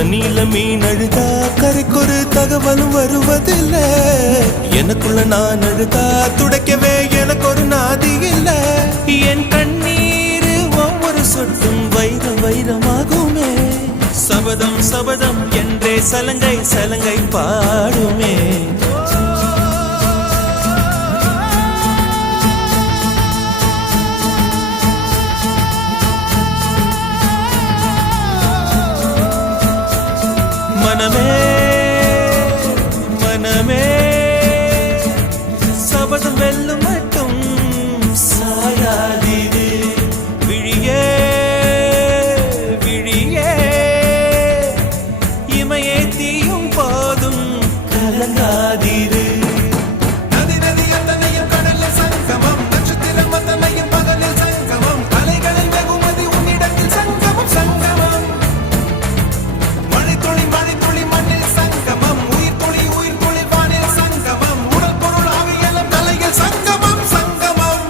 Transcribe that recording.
தண்ணியில மீன் அழுதா கரைக்கொரு தகவலும் வருவதில்லை. எனக்குள்ள நான் அழுதா துடைக்கவே எனக்கு ஒரு நாதி இல்லை. என் கண்ணீர் ஒவ்வொரு சொட்டும் வைரம் வைரமாகுமே. சபதம் சபதம் என்றே சலங்கை சலங்கை பாடுமே. மனமே மனமே சபதம் வெல்லும் மட்டும் சாயாதீது. விழியே விழியே இமையே தீயும் போதும் கலங்காதீரு. நதி நதி அத்தனையும் கடலில் சங்கமம், நட்சத்திரம் அத்தனையும் பகலில் சங்கமம், அலைகளில் வெகுமதி உன்னிடத்தில் சங்கமம் சங்கமம். மழை துளி மண்ணில் சங்கமம், உயிர் துளி வானில் சங்கமம், உடல் பொருள் ஆவியெல்லாம் தலையில் சங்கமம் சங்கமம்.